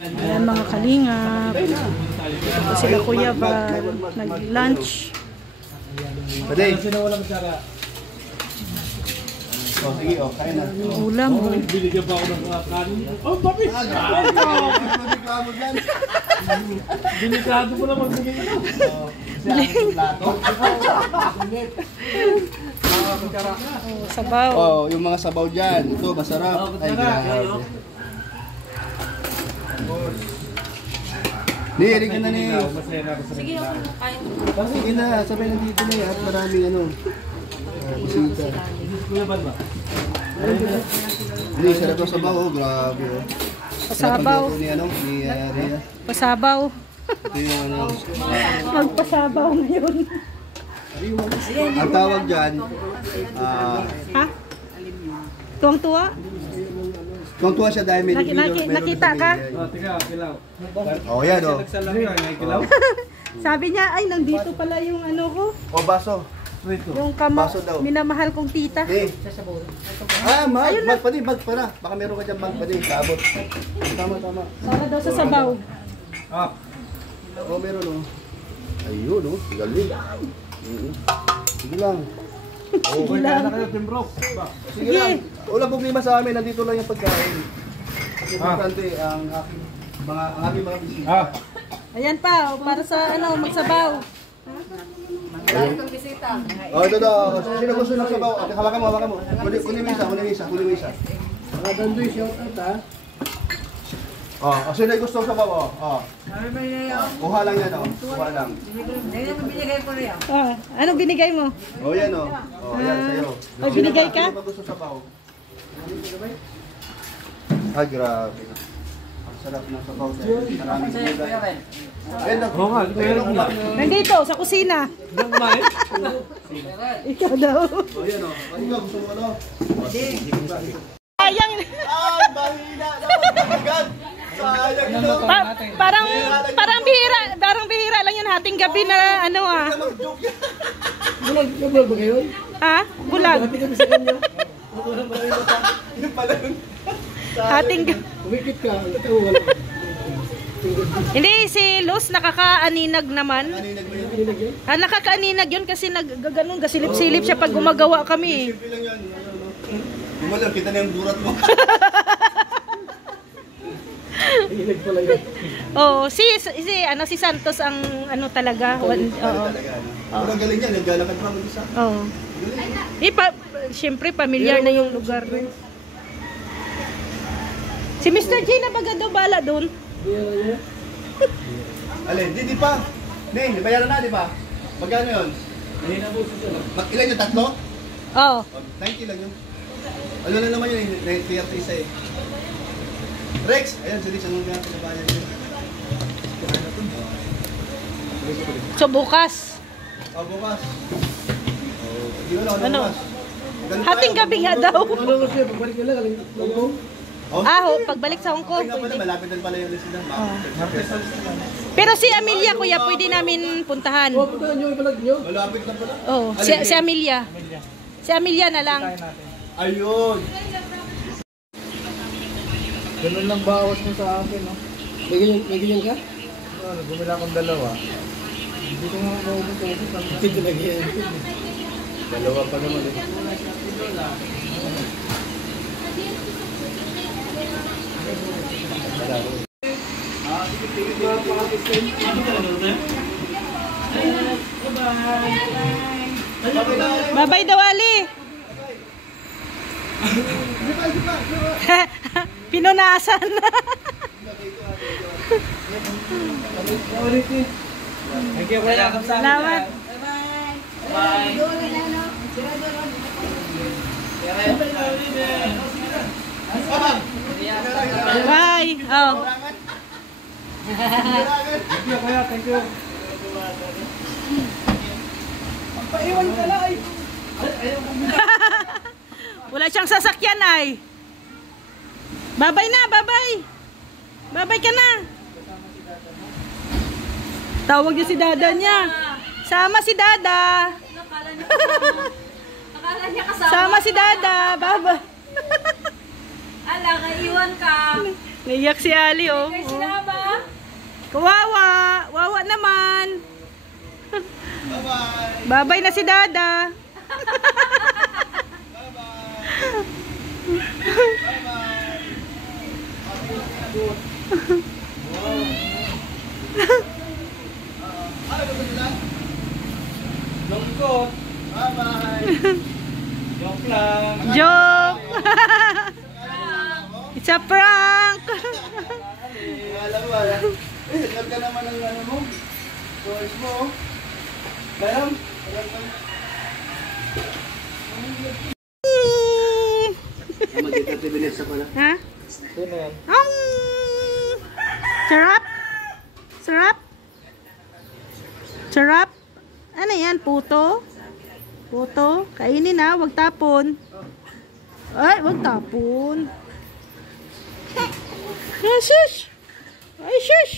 Ayan mga kalingap. Ito sila Kuya Val. Nag-lunch. Pwede. Oh, sige, oh, kain na. Ulam. Binigyan pa ako ng kanin. Oh, papi! Delikado mo naman bigay ito. Sabaw. Oh, yung mga sabaw dyan. Ito, masarap. Ay, grabe. Ni, halika na ni. Sige, ako kain. Sige na, sabay nandito na at maraming ano. Bisita. Ni, sarap ang sabaw. Oh, grabe. Oh. Pasabaw. Ni ano, ni Rhea. Pasabaw. Ito yung ano. Magpasabaw ngayon. Ang tawag dyan, Ha? Tuwang-tuwa? tuwang-tuwa siya dahil may Nakita ka? Tika, kilaw. Oh, yan oh. Kilaw? Sabi niya, ay, nandito pala yung ano ko. Oh, baso. Yung Baso daw. minamahal kong tita. Eh. Ah, mag pa din, mag para. Baka meron ka dyan mag pa din, kaabot. Tama. Para daw sa sabaw. Ah. Oh, meron oh. Ayun oh, galing. Sige lang. Oh, Sige lang. na kayo, Team Brock. Sige lang. Wala problema sa amin, nandito lang yung pagkain. Importante ang aking mga bisita. Ah. Ayan pa, para sa ano, magsabaw. Oh, ito daw. Sino gusto ng sabaw? Okay, hawakan mo. Kunin mo isa. Mga dandoy shout out ha. Oh, sino gusto ng sabaw? Oh. Kuha lang yan oh. Kuha lang. Anong binigay mo? Oh, yan oh. Oh, yan sa'yo. Ay, binigay ka? Sino ba gusto sabaw? Ay, grabe. Ang sarap ng sabaw. Maraming gulay. Oo nga, Nandito, sa kusina. Ikaw daw. Oh, yan oh. Ikaw, gusto mo ano? Sayang. Ay, bahina naman talaga. Sayang ito. Parang bihira lang yun hating gabi na ano ah. Bulag ba kayo? Ha? Bulag. Kami sa kanya. Yung pala yun. Hating gabi. Umikit ka. Ito wala. Hindi, si Luz nakakaaninag naman. Kaninag mo yun. Nakakaaninag yun kasi naggaganong, gasilip-silip siya pag gumagawa kami. Simple lang yan. Hindi mo lang, kita na yung burat mo. Inig pala yun. Oh, si Santos ang ano talaga. Oo. Pero galing yan, naglalakad pa mag-isa. Oo. Siyempre, familiar na yung lugar. Si Mr. J na baga daw bala doon. Alin, di pa. Hindi, bayaran na, di ba? Magkano yun? Ilan yung tatlo? Oo. 90 lang yun. Ano lang naman yun, 30 isa eh. Rex! Ayan, si Rex, anong gano'n pinabayan yun? So bukas. Oh, bukas. Di ba lang, Ano? bukas? Hating gabi nga daw. Ano siya, pagbalik nila, galing Longkong. Oh, Pagbalik sa Hong Kong. nga pala, Pwede. malapit din pala yung list nila. Pero si Amelia, kuya, pwede namin puntahan. Oh, punta nyo yung palag nyo. Malapit na pala. Oh, si Amelia. Si Amelia na lang. Ayun! Ganun lang bawas mo sa akin, no? May ganyan ka? Ano, bumila akong dalawa. Hindi ko nga maubos ko. Hindi ko nagyan. Dalawa pa naman eh. Bye-bye daw, Ali. Pinunasan. Thank you, kuya. Salamat. Bye. Oh. Thank you, kuya. Thank you. Paiwan ka na ay! Wala siyang sasakyan ay. Babay na, babay. Babay ka na. Tawag niya si dada niya. Sama si dada. Akala niya kasama. Sama si dada. Babay. Ala, kaiwan ka. Naiyak si Ali, oh. Kawawa. Wawa naman. Bye-bye. Babay na si Dada. Lungkot. Bye-bye. Joke lang. Joke. It's a prank. Alam mo, sagad ka naman ng ano mo. Choice mo. Alam? Mag-30 minutes ako na. Ha? Sino yan? Sarap? Sarap? Sarap? Ano yan? Puto? Puto? Kainin na, wag tapon. Ay, wag tapon. Ay, shush! Ay, shush!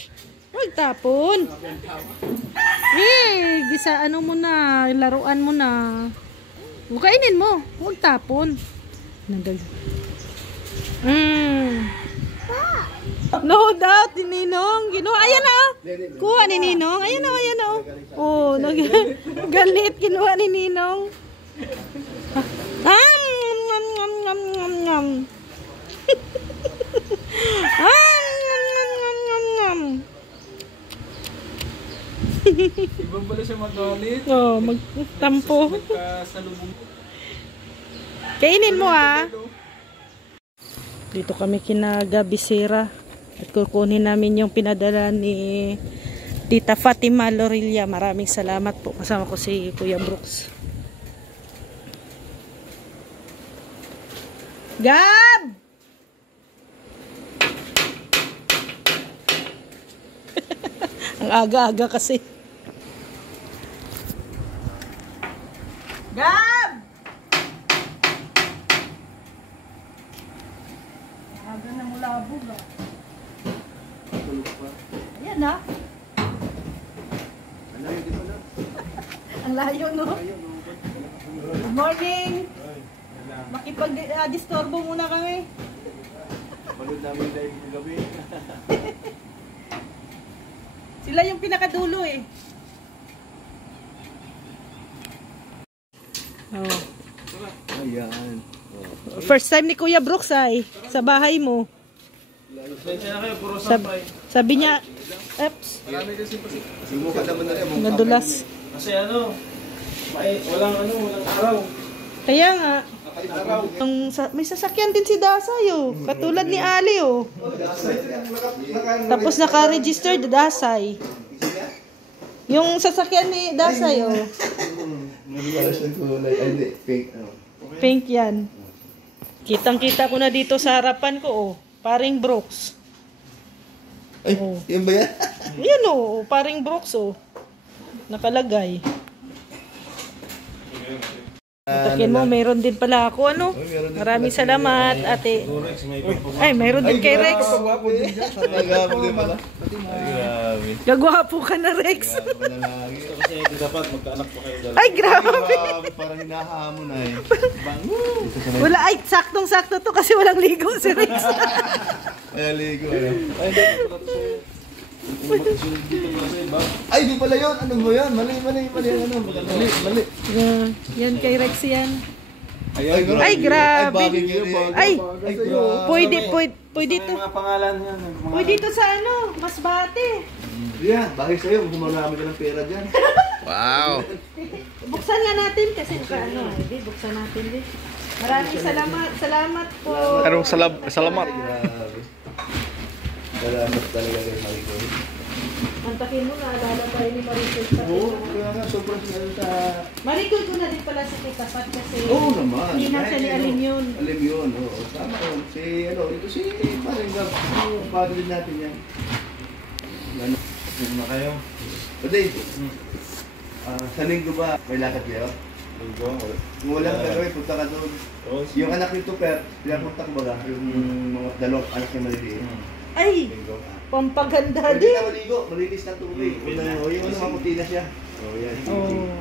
Wag tapon. Gisa ano mo na, laruan mo na. Kainin mo, wag tapon. Nagal. No doubt, ni Ninong. Ginawa, ayan na. Kuha ni Ninong. Ayan na, ayan na. Oh, galit. Kinuha ni Ninong. Ngam, ngam, ngam, ngam, ngam. Ngam, ngam, ngam, ngam. Ibang pala siya magalit. Oh, magtampo. Nagkasalubong. Kainin mo, ah. Dito kami kinagabisira at kukunin namin yung pinadala ni Tita Fatima Lorilla. Maraming salamat po. Kasama ko si Kuya Brooks. Gab! Ang aga-aga kasi. Gab! Aga na mulabog, ah. Ayan na. Ang layo, no? Good morning. Makipag-disturbo muna kami. Panood namin live ng gabi. Sila yung pinakadulo, eh. Oh. Ayan. First time ni Kuya Brooks ay sa bahay mo. Sensya na kayo, puro Sab sampay. sabi niya, eps, Marami kasi pasi. Sumuka naman na rin. nadulas. Kasi ano, walang araw. Kaya nga, Araw. may sasakyan din si Dasay, oh. Katulad ni Ali, oh. Tapos naka-register Dasay. Yung sasakyan ni Dasay, oh. Hindi, pink. Pink yan. Kitang-kita ko na dito sa harapan ko, oh. Paring Brooks. Ay, Oh. yun ba yan? Yan, oh. Paring Brooks, oh. Nakalagay. Takin mo, mayroon din pala ako, ano? Maraming salamat, ate. Ay, mayroon din kay Rex. Nagagapag din pala. Ay, grabe. Gagwapo ka na, Rex. Grabe ka na lagi. Kasi dapat magkaanak pa kayo dalawa. Ay, grabe. Grabe, parang hinahamon na eh. Wala, ay, saktong-sakto to kasi walang ligo si Rex. Ay, ligo. Ano? Ay, dapat pala to sa'yo. Dito pala sa'yo, ba? Ay, di pala yun. Ano mo yan? Mali. Mali. Yan kay Rex yan. Ay, grabe. Ay, grabe. Ay, bagay. Ay, Ay, grabe. pwede to. Mga pangalan yan. Pwede to sa ano, Masbate. Yan, bakit sa'yo? Marami ka ng pera dyan. Buksan nga natin kasi ano, hindi, buksan natin din. Maraming salamat po. Anong salamat? Grabe. Salamat talaga kay Maricol. Antakin mo, naalala tayo ni Maricol. Oo, kaya nga, sobrang sinalo sa... Maricol ko na din pala si Tita Pat kasi Oo naman. hindi na siya ni Alim yun. Alim yun, oo. Tama yun. Ito si Maringab. Pagod natin yan. Ano? Sino na kayo? Pwede. Sa linggo ba, may lakad kayo? Linggo. Kung walang gagawin, punta ka doon. Yung anak nito, pinapunta ko baga, yung mga dalawang anak niya maliliit. Ay, Linggo. pampaganda Pwede din. na maligo, malinis na tubig. O yung mamuti na siya. O yan. Oh.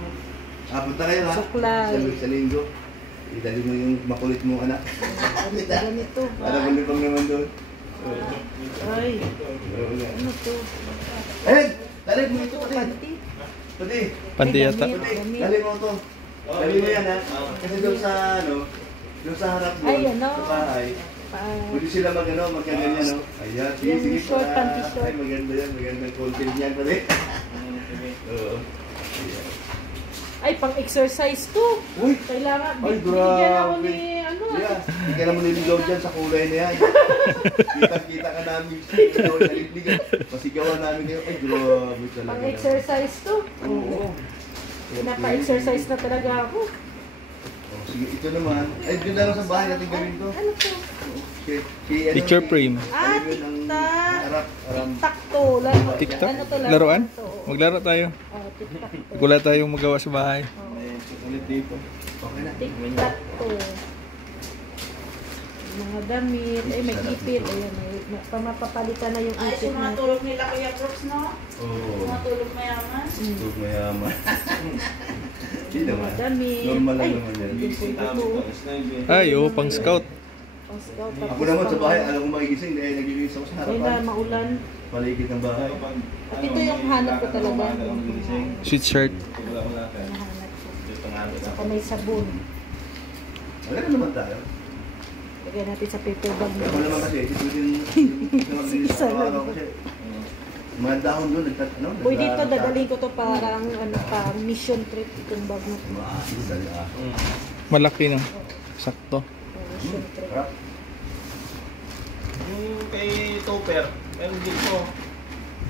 Punta kayo ha. Suklay. Sa linggo. Idali mo yung makulit mong anak. Ganito ba? Para malibang naman doon. Ay, ano to? Ayan! Dali mo ito pati. Panty? Pati. Panty yata. Pati. Dali mo ito. Dali mo yan ha. Kasi doon sa ano, doon sa harap mo, Ay, ano? sa bahay, pwede sila magkaganyan, no? Ayan, sige, Yung sige. short, panty short. Ay, maganda yan, magandang content yan pati. Oo. Ay, pang-exercise to. Uy! Kailangan, Ay, binigyan ako grabe. ni, ano, Yeah, hindi ka naman niligaw dyan sa kulay na yan. Kita-kita ka namin sa naliligan. Masigawan namin kayo. Ay, grabe talaga. pang-exercise to. Oo. Pinapa-exercise na talaga ako. Oh, sige, ito naman. Ay, dun na lang sa bahay natin gawin to. Ano to? Picture frame. Ah, Harap. TikTok to. Laro. TikTok? Ano to, Laruan? to? Maglaro tayo. Oh, TikTok to. Wala tayong magawa sa bahay. Ulit dito. Okay na. TikTok to. Mga damit. Ay, may ipit. Ayan, pamapapalitan na yung Ay, ipit sa mga na. tulog nila Kuya Brooks, no? Oo. Mga tulog mayaman. Tulog mayaman. Hindi naman. Mga damit. Normal lang Ay, naman yan. hindi po ito. Ay, oo, pang scout. Pang scout. Ako naman sa bahay, alam ko magigising dahil nagigising ako sa Ayun na, harapan. maulan. Maligid ng bahay. At ito yung hanap ko talaga. Sweatshirt. Hanap ko. Saka may sabon. Wala na naman tayo. Lagyan natin sa paper bag. Ako naman kasi, ito din maglinis Isa ako lang. araw kasi. Mga dahon doon, ano? Uy, dito dadalhin ko to parang ano pa, mission trip itong bag na to. Maasin, dali ah. Malaki no. Sakto. Mission trip. Harap. Yung kay Topper, meron dito.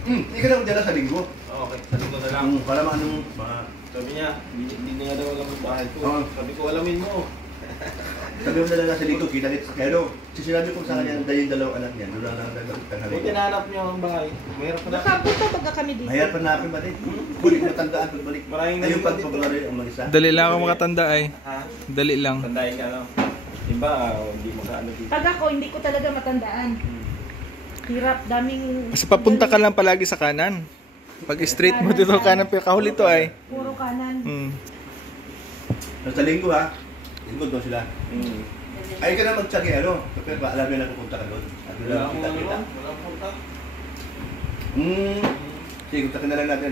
Hindi ka lang dala sa linggo. Okay, sabi ko na lang. Para maano, Sabi niya, hindi niya daw alam yung bahay ko. Oo. Sabi ko, alamin mo. sabi mo na lang sa linggo, kita nito. Kaya no, sinabi ko sa kanya, dahil yung dalawang anak niya, doon lang nagagawin Kung tanghali. tinanap niya ang bahay, mahirap na. Nakapunta baga kami dito. Mahirap pa namin ba din? Balik matandaan, pagbalik. Maraming Ayun nalipat pag dito. paglaro ang mga isa. Dali lang ako makatanda ay. Ha? Dali lang. Tandayin ka, no? Diba, hindi mo kaano dito. Pag ako, hindi ko talaga matandaan. Hirap, daming... Basta papunta ka lang palagi sa kanan. Pag straight mo dito kanan, pero kahuli to ay. Puro kanan. Sa linggo ha, linggo doon sila. Hmm. Ay ka na magtsagi ano, pero ba alam nila pupunta ka doon. At doon Wala lang akong kita-kita. ano, wala akong kontak. Sige, kontakin na lang natin.